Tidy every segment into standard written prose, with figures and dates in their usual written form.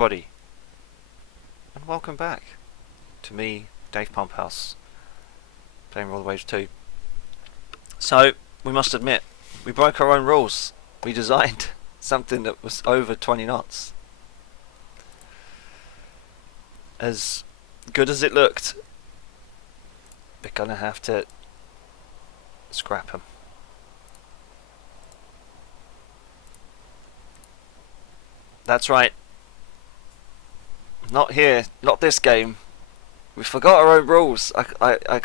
Everybody, and welcome back to me, Dave Pumphouse, playing Roll the Waves 2. So, we must admit, we broke our own rules. We designed something that was over 20 knots. As good as it looked, we're gonna have to scrap them. That's right. Not here, not this game. We forgot our own rules. I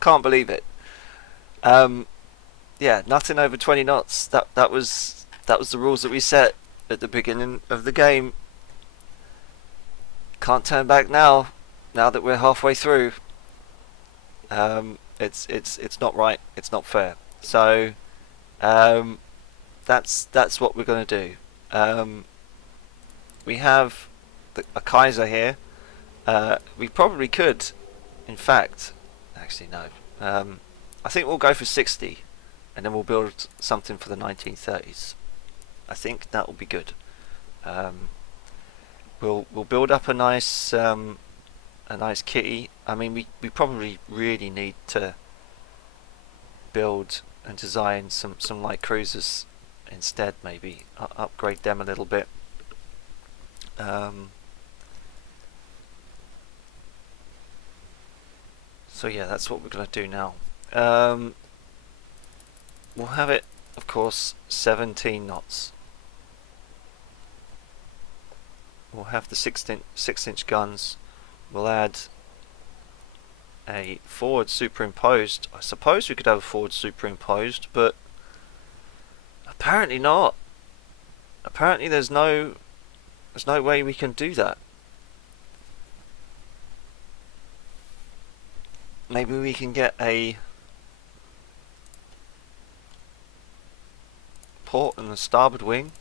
can't believe it. Yeah, nothing over 20 knots. That was the rules that we set at the beginning of the game. Can't turn back now. Now that we're halfway through, it's not right. It's not fair. So, that's what we're gonna do. We have a Kaiser here. We probably could, in fact, actually no. I think we'll go for 60, and then we'll build something for the 1930s. I think that will be good. We'll build up a nice kitty. I mean, we probably really need to build and design some light cruisers instead. Maybe upgrade them a little bit. So yeah, that's what we're gonna do now. We'll have it, of course, 17 knots. We'll have the 6-inch guns. We'll add a forward superimposed. I suppose we could have a forward superimposed, but apparently not. Apparently there's no way we can do that. Maybe we can get a port on the starboard wing.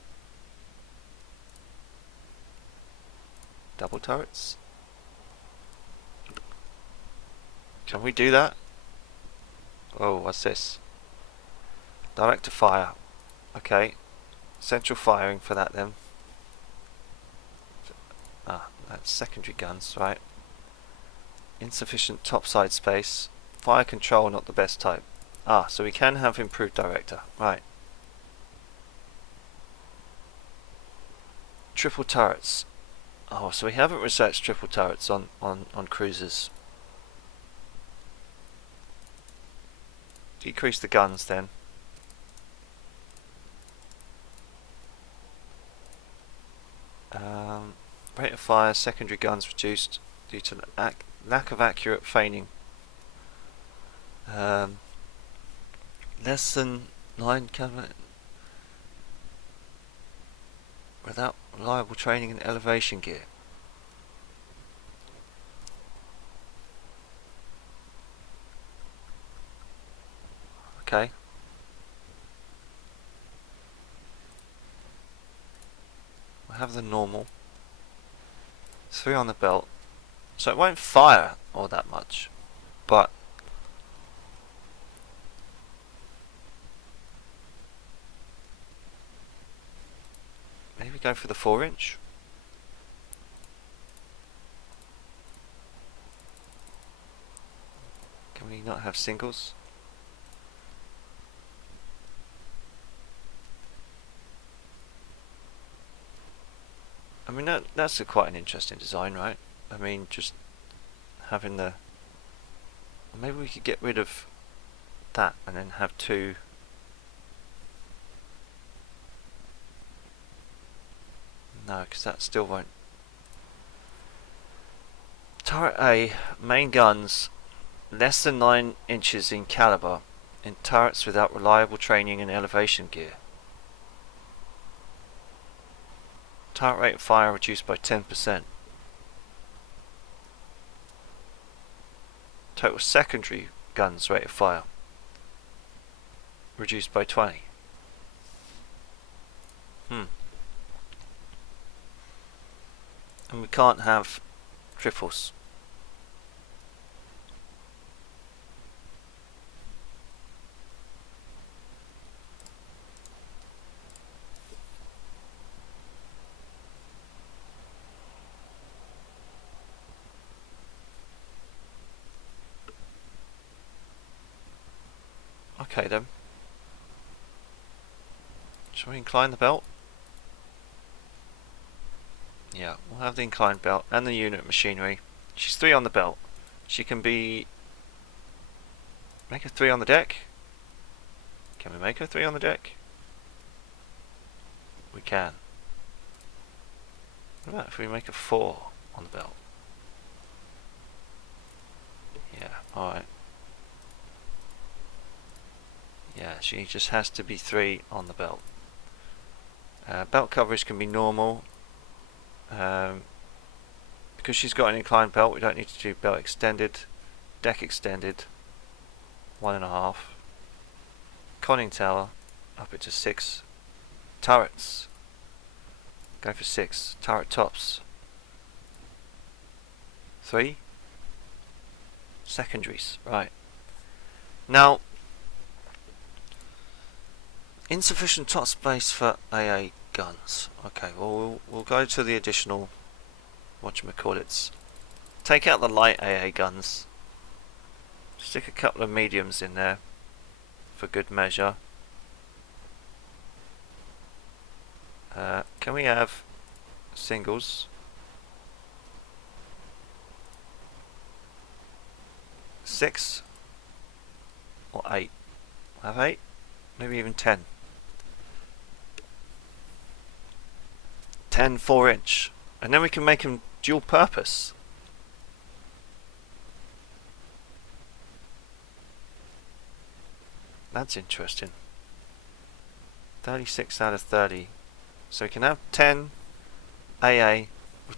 Double turrets. Can we do that? Oh, what's this? Direct to fire. Okay. Central firing for that then. Ah, that's secondary guns, right. Insufficient topside space. Fire control not the best type. Ah, so we can have improved director. Right. Triple turrets. Oh, so we haven't researched triple turrets on cruisers. Decrease the guns then. Rate of fire, secondary guns reduced due to lack of accurate feigning. Less than 9 camera without reliable training and elevation gear. Okay. We'll have the normal. 3 on the belt. So it won't fire all that much, but maybe go for the 4-inch. Can we not have singles? I mean, that's quite an interesting design, right? I mean, just having the... Maybe we could get rid of that and then have 2... No, because that still won't... Turret A, main guns, less than 9 inches in caliber, in turrets without reliable training and elevation gear. Turret rate of fire reduced by 10%. Total secondary guns rate of fire reduced by 20. And we can't have triples. Okay then. Shall we incline the belt? Yeah, we'll have the inclined belt and the unit machinery. She's 3 on the belt. She can be... Make her 3 on the deck? Can we make her 3 on the deck? We can. What about if we make her 4 on the belt? Yeah, alright. Yeah, she just has to be 3 on the belt. Belt coverage can be normal. Because she's got an inclined belt, we don't need to do belt extended. Deck extended. 1.5. Conning tower, up it to 6. Turrets. Go for 6. Turret tops. 3. Secondaries. Right. Now, insufficient top space for AA guns. Okay, well we'll go to the additional whatchamacallits. Take out the light AA guns. Stick a couple of mediums in there for good measure. Can we have singles? 6 or 8? Have 8? Maybe even 10. 10 4-inch. And then we can make them dual purpose. That's interesting. 36 out of 30. So we can have 10 AA with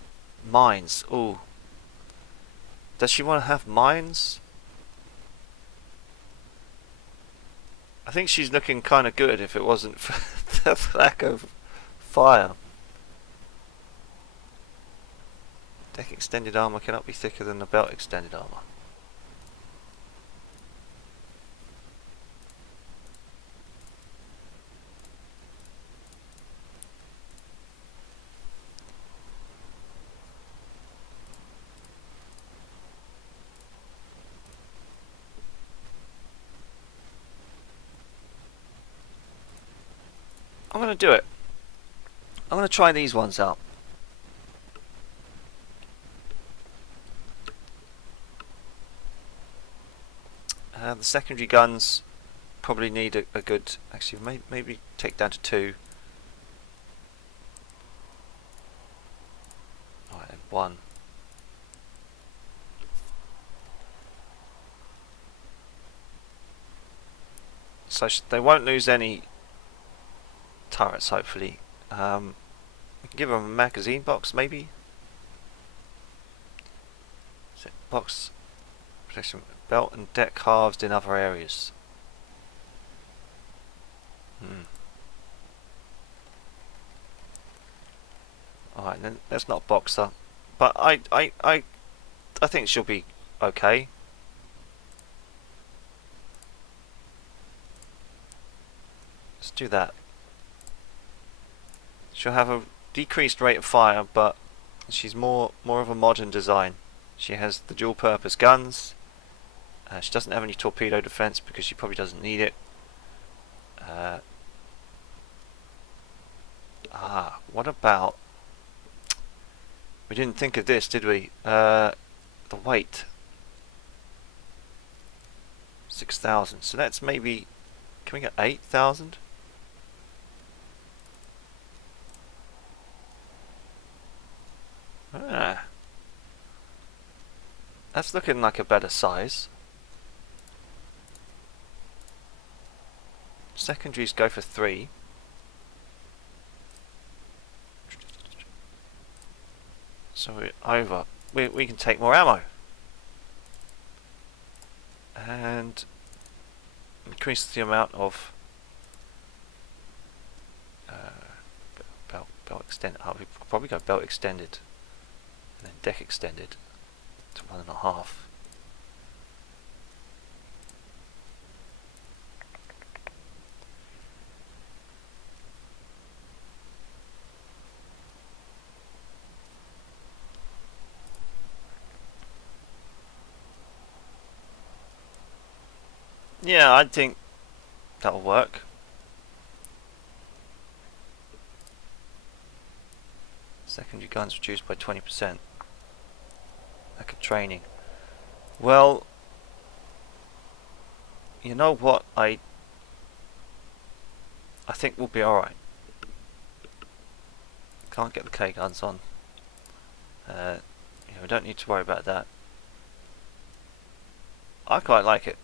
mines. Ooh. Does she want to have mines? I think she's looking kind of good if it wasn't for the lack of fire. Deck extended armor cannot be thicker than the belt extended armor. I'm going to do it. I'm going to try these ones out. The secondary guns probably need a good... Actually, maybe take down to 2. Alright, then 1. So they won't lose any turrets, hopefully. We can give them a magazine box, maybe. So box protection, belt and deck halved in other areas. Alright, then let's not box her. But I think she'll be okay. Let's do that. She'll have a decreased rate of fire, but she's more of a modern design. She has the dual purpose guns. She doesn't have any torpedo defense because she probably doesn't need it. What about... We didn't think of this, did we? The weight. 6,000. So that's maybe... Can we get 8,000? That's looking like a better size. Secondaries go for 3. So we're over. We can take more ammo. And increase the amount of belt extended. We could probably go belt extended and then deck extended to 1.5. Yeah, I think That'll work. Secondary guns reduced by 20%. Lack of training. Well, you know what? I think we'll be alright. Can't get the K guns on. Yeah, we don't need to worry about that. I quite like it.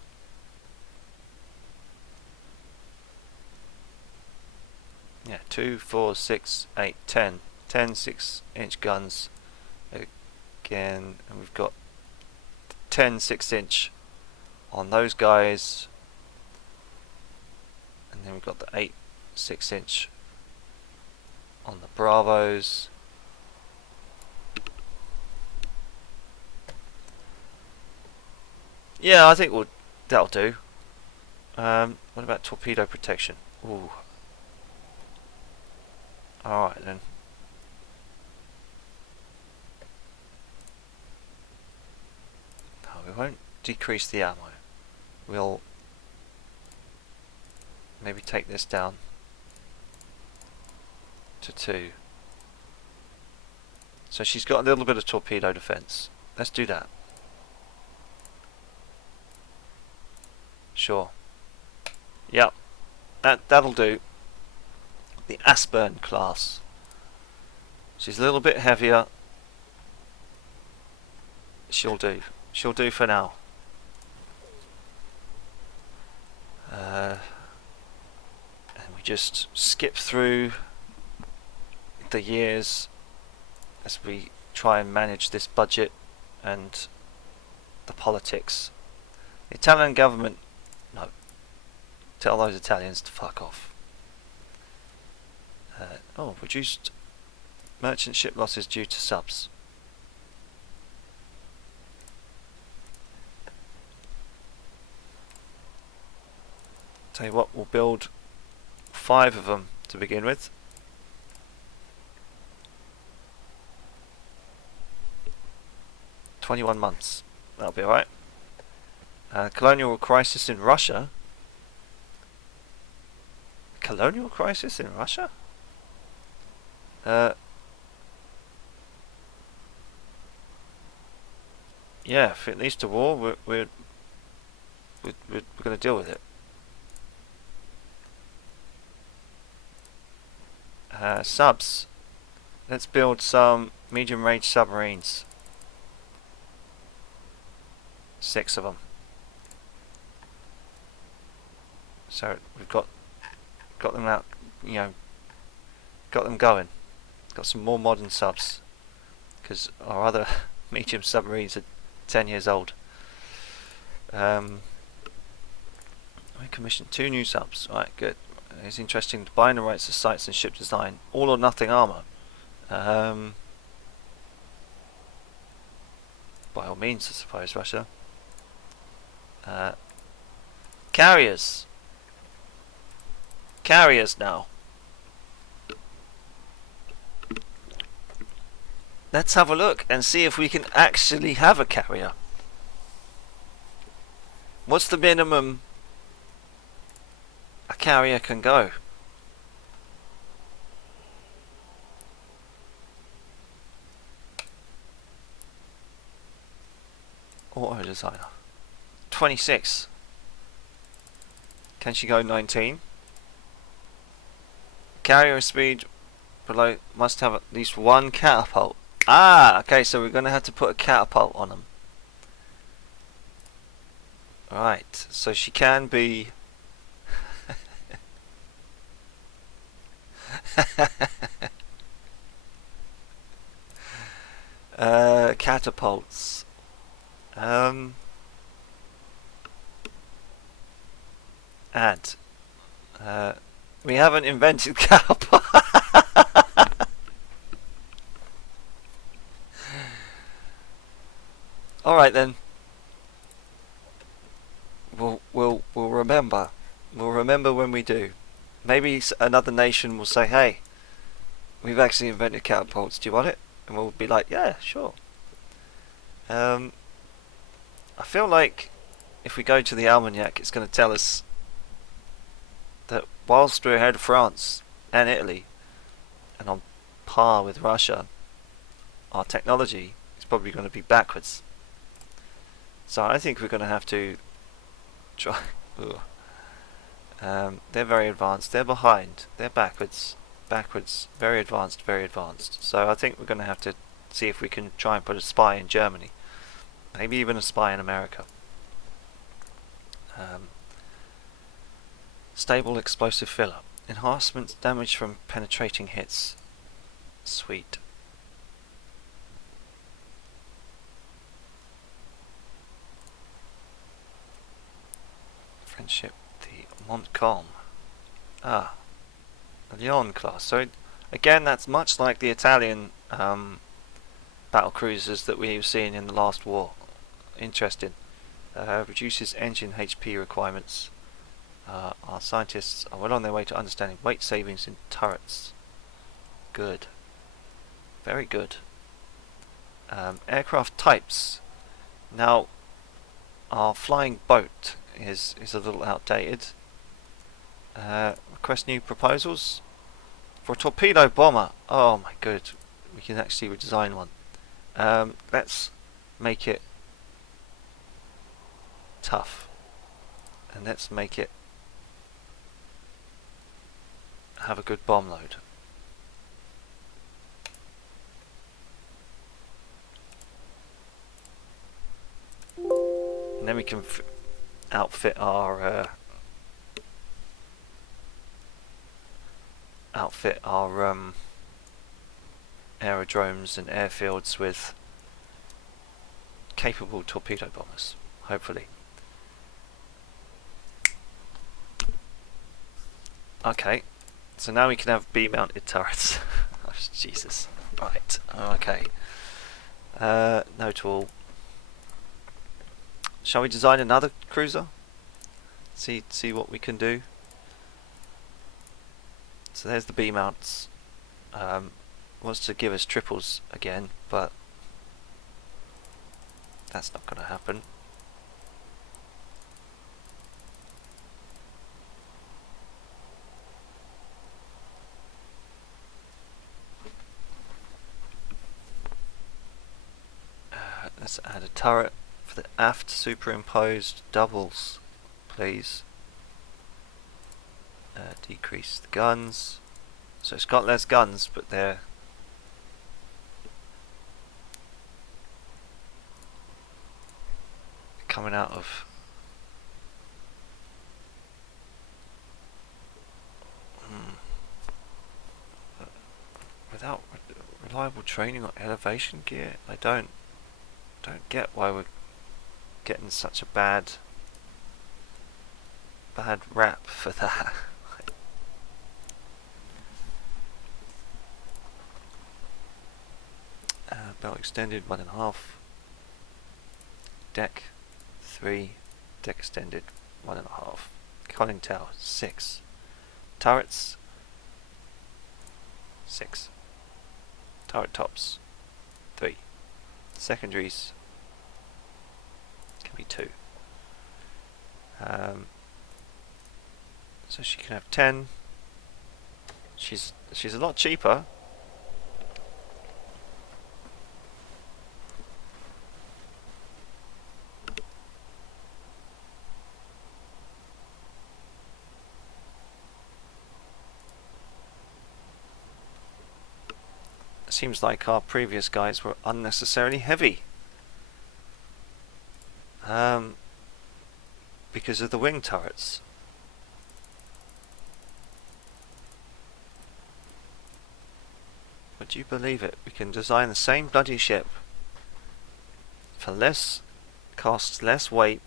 Yeah, 2, 4, 6, 8, 10. 10 6-inch guns again, and we've got 10 6-inch on those guys, and then we've got the 8 6-inch on the Bravos. Yeah, I think that'll do. What about torpedo protection? Ooh. Alright then. No, we won't decrease the ammo. We'll maybe take this down to 2. So she's got a little bit of torpedo defense. Let's do that. Sure. Yep. That'll do. The Aspern class. She's a little bit heavier. She'll do. She'll do for now. And we just skip through the years as we try and manage this budget and the politics. The Italian government, no, tell those Italians to fuck off. Oh, reduced merchant ship losses due to subs. Tell you what, we'll build 5 of them to begin with. "21 months. That'll be alright. Colonial crisis in Russia. Colonial crisis in Russia? Yeah, if it leads to war, we're going to deal with it. Subs. Let's build some medium-range submarines. 6 of them. So we've got them out, you know, got them going. Got some more modern subs, because our other medium submarines are 10 years old. We commissioned 2 new subs. Right, good. It's interesting. Buying the rights to sites and ship design. All or nothing armor. By all means, I suppose, Russia. Carriers. Carriers now. Let's have a look and see if we can actually have a carrier. What's the minimum a carrier can go? Auto designer. 26. Can she go 19? Carrier speed below must have at least 1 catapult. Ah, okay, so we're going to have to put a catapult on them. Right, so she can be... catapults. Add. We haven't invented catapult. All right then. We'll remember. We'll remember when we do. Maybe another nation will say, "Hey, we've actually invented catapults. Do you want it?" And we'll be like, "Yeah, sure." I feel like if we go to the almanac, it's going to tell us whilst we're ahead of France and Italy and on par with Russia, our technology is probably going to be backwards. So I think we're going to have to try. They're very advanced. They're behind. They're backwards. Backwards. Very advanced. Very advanced. So I think we're going to have to see if we can try and put a spy in Germany. Maybe even a spy in America. Stable explosive filler. Enhancements damage from penetrating hits. Sweet. Friendship. The Montcalm. Ah. The Leon class. So again, that's much like the Italian battle cruisers that we've seen in the last war. Interesting. Reduces engine HP requirements. Our scientists are well on their way to understanding weight savings in turrets. Good. Very good. Aircraft types. Now, our flying boat is a little outdated. Request new proposals. For a torpedo bomber. Oh my good. We can actually redesign one. Let's make it tough. And let's make it have a good bomb load. And then we can outfit our aerodromes and airfields with capable torpedo bombers, hopefully. Okay, so now we can have B-mounted turrets. Oh, Jesus. Right, okay. No to all. Shall we design another cruiser? See what we can do. So there's the B-mounts. Wants to give us triples again, but that's not going to happen. Let's add a turret for the aft superimposed doubles, please. Decrease the guns. So it's got less guns, but they're coming out of without reliable training or elevation gear. I don't get why we're getting such a bad rap for that. Belt extended 1.5. Deck 3. Deck extended 1.5. Conning tower 6. Turrets 6. Turret tops 3. Secondaries can be 2. So she can have 10. She's a lot cheaper. Seems like our previous guys were unnecessarily heavy. Because of the wing turrets. Would you believe it? We can design the same bloody ship for less cost, less weight,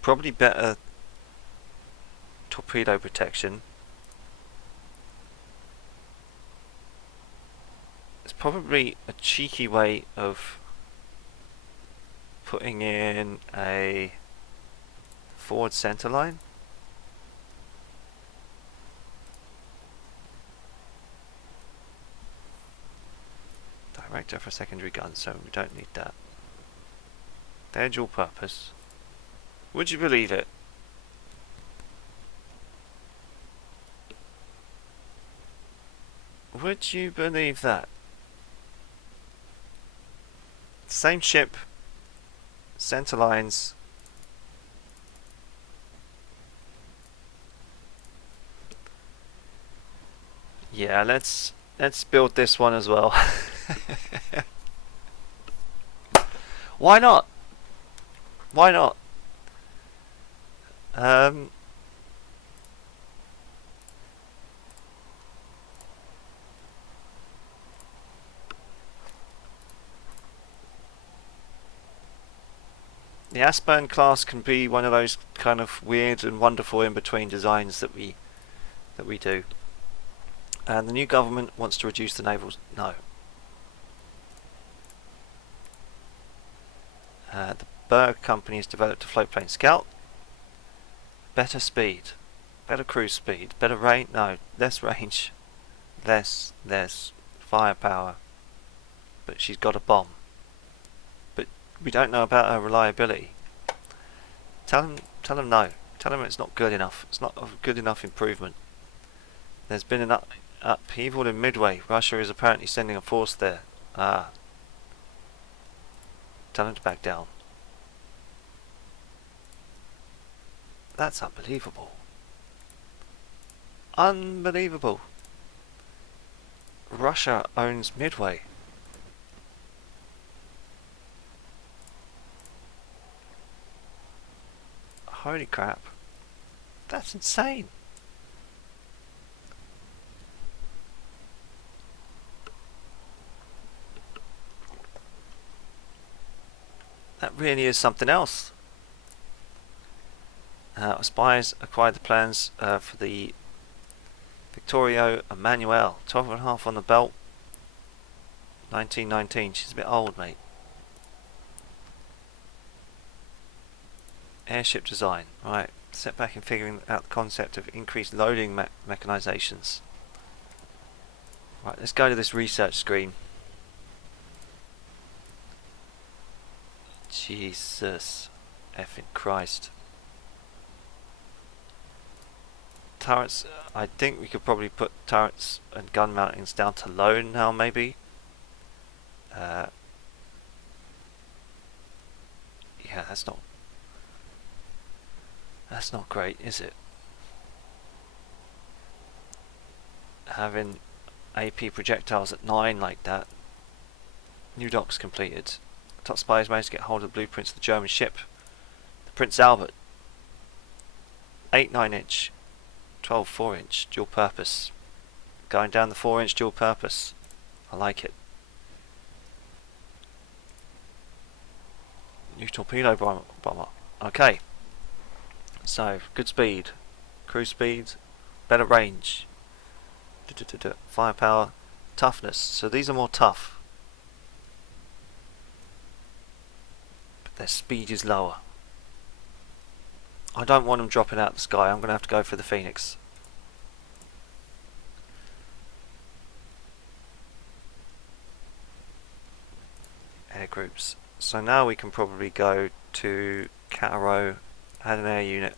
probably better torpedo protection. It's probably a cheeky way of putting in a forward center line. Director for secondary guns, so we don't need that. They're dual purpose. Would you believe it? Would you believe that? Same ship, center lines. Yeah, let's build this one as well. Why not? Why not? The Aspern class can be one of those kind of weird and wonderful in-between designs that we do. And the new government wants to reduce the naval... No. The Berg company has developed a floatplane scout. Better speed. Better cruise speed. Better range. No. Less range. Less firepower. But she's got a bomb. But we don't know about her reliability. Tell them no. Tell them it's not good enough. It's not a good enough improvement. There's been an upheaval in Midway. Russia is apparently sending a force there. Ah. Tell them to back down. That's unbelievable. Unbelievable. Russia owns Midway. Holy crap. That's insane. That really is something else. Spies acquired the plans for the Victorio Emmanuel. 12.5 on the belt. 1919. She's a bit old, mate. Airship design. Right. Setback in figuring out the concept of increased loading mechanizations. Right. Let's go to this research screen. Jesus. Effing Christ. Turrets, I think we could probably put turrets and gun mountings down to low now, maybe. Yeah, that's not great, is it? Having AP projectiles at 9 like that. New docks completed. Top spies managed to get hold of the blueprints of the German ship, the Prince Albert. 8 9-inch. 12 4-inch dual purpose. Going down the 4-inch dual purpose. I like it. New torpedo bomber. Okay. So, good speed. Cruise speed. Better range. Firepower. Toughness. So these are more tough. But their speed is lower. I don't want them dropping out of the sky. I'm going to have to go for the Phoenix. Air groups. So now we can probably go to Cataro, add an air unit.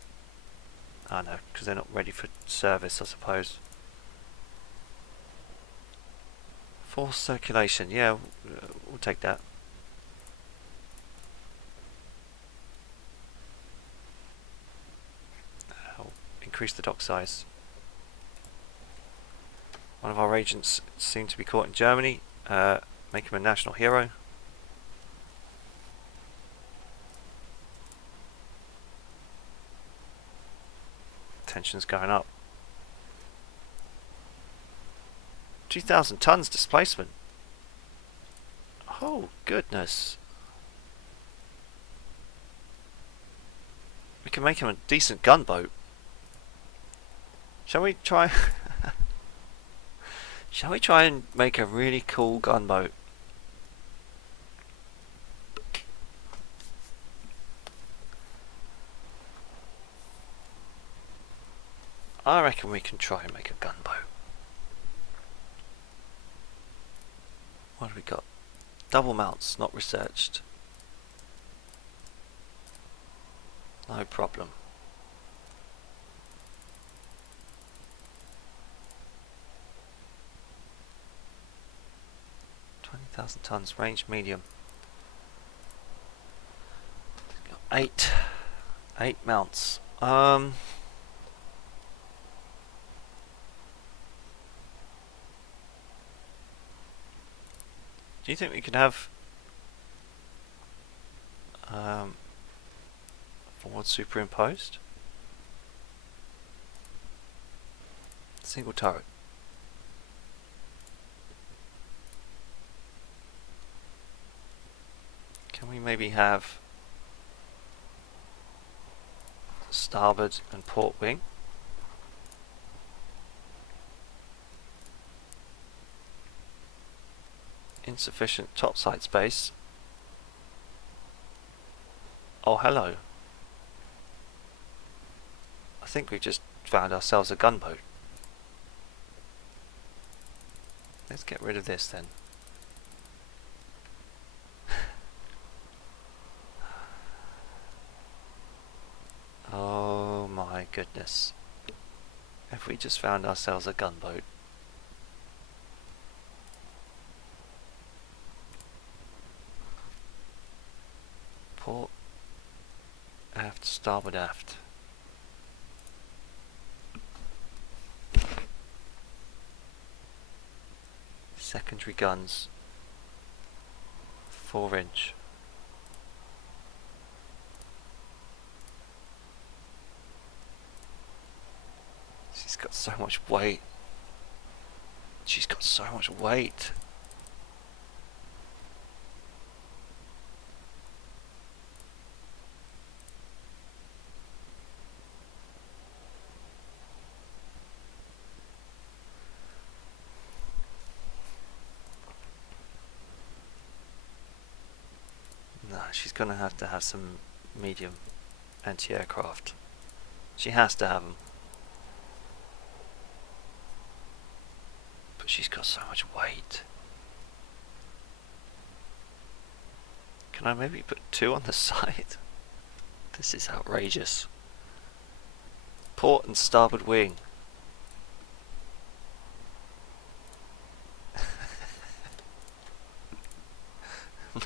Oh no, because they're not ready for service, I suppose. Force circulation. Yeah, we'll take that. Increase the dock size. One of our agents seemed to be caught in Germany. Make him a national hero. Tension's going up. 2,000 tons displacement. Oh goodness. We can make him a decent gunboat. Shall we try? Shall we try and make a really cool gunboat? I reckon we can try and make a gunboat. What have we got? Double mounts, not researched. No problem. 20,000 tons, range medium. Eight mounts. Do you think we could have forward superimposed? Single turret. Can we maybe have starboard and port wing? Insufficient topside space. Oh, hello. I think we just found ourselves a gunboat. Let's get rid of this then. Oh my goodness. Have we just found ourselves a gunboat? Port aft, starboard aft. Secondary guns, 4-inch. She's got so much weight. She's got so much weight. No, she's gonna have to have some medium anti-aircraft. She has to have them. But she's got so much weight. Can I maybe put 2 on the side? This is outrageous. Port and starboard wing.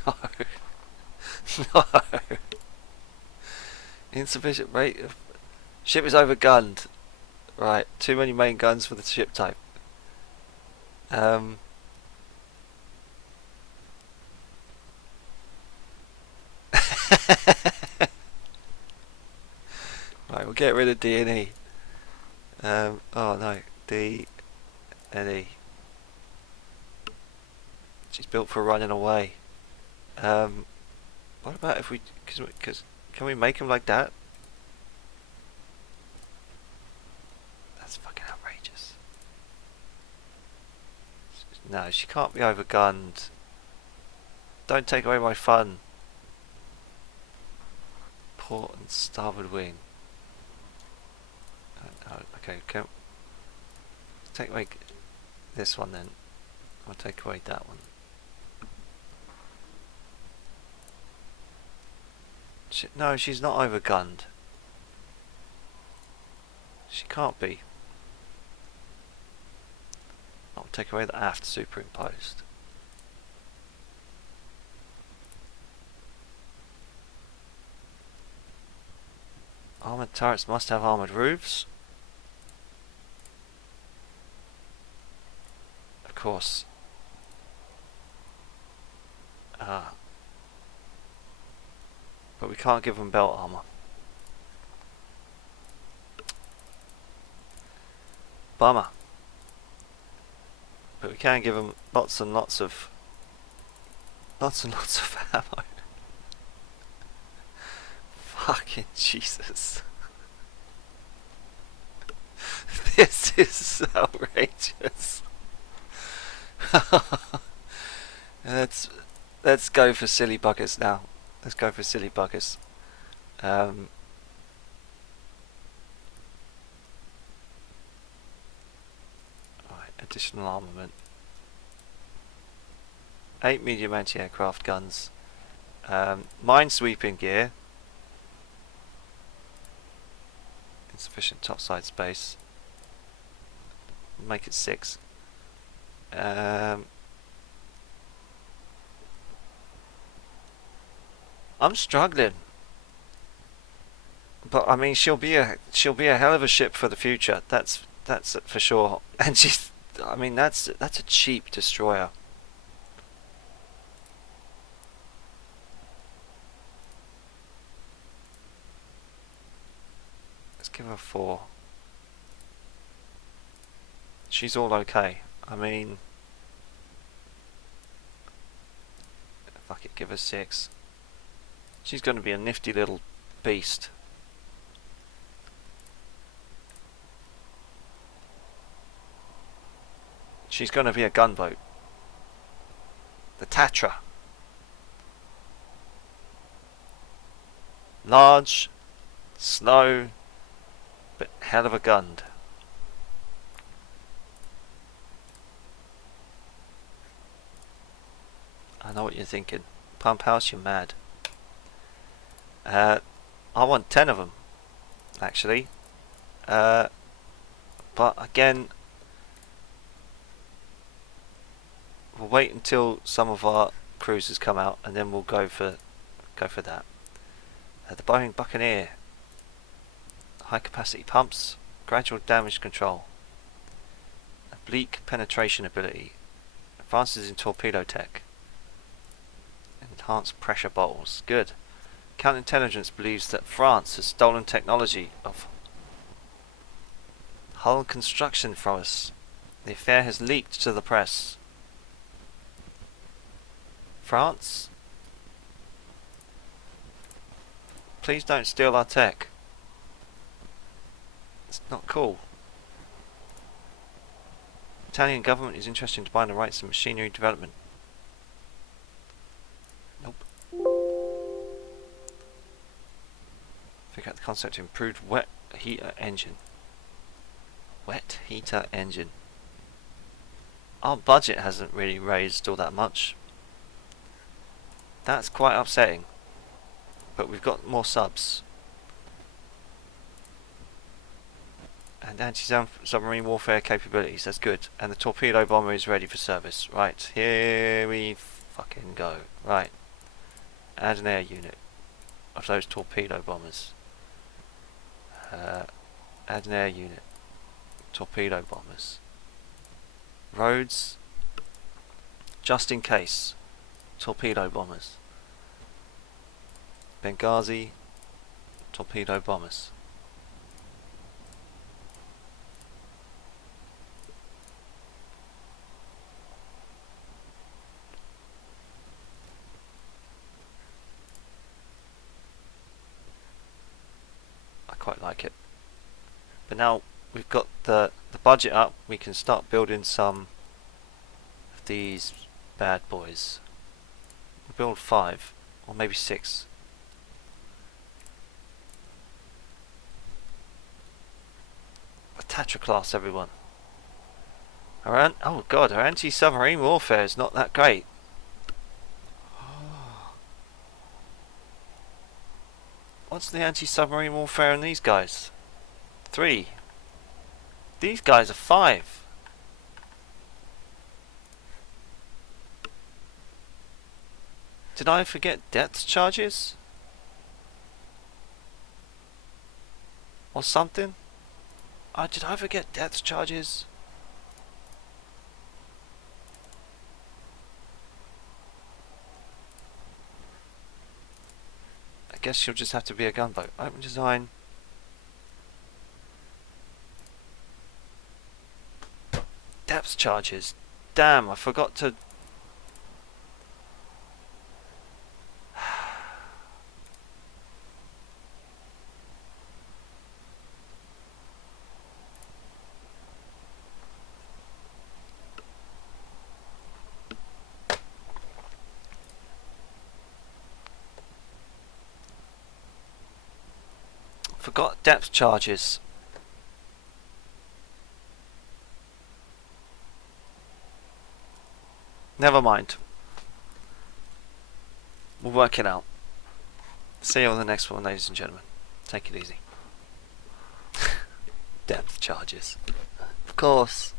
No. No. Insufficient rate of... Ship is overgunned. Right, too many main guns for the ship type. Right, we'll get rid of D and E. Oh no, D and E. She's built for running away. What about if we... Cause can we make them like that? That's fucking outrageous. No, she can't be overgunned. Don't take away my fun. Port and starboard wing. Okay, take away this one then. I'll take away that one. No, she's not overgunned. She can't be. I'll take away the aft superimposed. Armoured turrets must have armoured roofs. Of course. But we can't give them belt armour. Bummer. But we can give them lots and lots of ammo. Fucking Jesus. This is outrageous. Let's go for silly buggers now. Let's go for silly buggers. Right, additional armament. 8 medium anti-aircraft guns. Minesweeping gear. Insufficient topside space. Make it 6. I'm struggling. But I mean, she'll be a hell of a ship for the future. That's for sure. And she's, I mean, that's a cheap destroyer. Let's give her 4. She's all okay. I mean, fuck it, give her 6. She's going to be a nifty little beast. She's going to be a gunboat. The Tatra. Large, slow, but hell of a gun. I know what you're thinking. Pump House, you're mad. I want 10 of them, actually. But again, we'll wait until some of our cruisers come out, and then we'll go for that. The Boeing Buccaneer, high capacity pumps, gradual damage control, oblique penetration ability, advances in torpedo tech, enhanced pressure bottles. Good. Counterintelligence believes that France has stolen technology of hull construction from us. The affair has leaked to the press. France? Please don't steal our tech. It's not cool. Italian government is interested in buying the rights of machinery development. Nope. Figure out the concept of improved wet heater engine. Wet heater engine. Our budget hasn't really raised all that much. That's quite upsetting. But we've got more subs. And anti-submarine warfare capabilities, that's good. And the torpedo bomber is ready for service. Right, here we fucking go. Right. Add an air unit of those torpedo bombers. Add an air unit. Torpedo bombers. Roads. Just in case. Torpedo bombers. Benghazi. Torpedo bombers. I quite like it. But now we've got the budget up, we can start building some of these bad boys. We'll build 5 or maybe 6. A Tatra class, everyone. Oh god, our anti-submarine warfare is not that great. What's the anti-submarine warfare in these guys? 3. These guys are 5. Did I forget depth charges? Or something? Did I forget depth charges? I guess she'll just have to be a gunboat. Open design. Depth charges. Damn, I forgot to... Forgot depth charges. Never mind. We'll work it out. See you on the next one, ladies and gentlemen. Take it easy. Depth charges. Of course.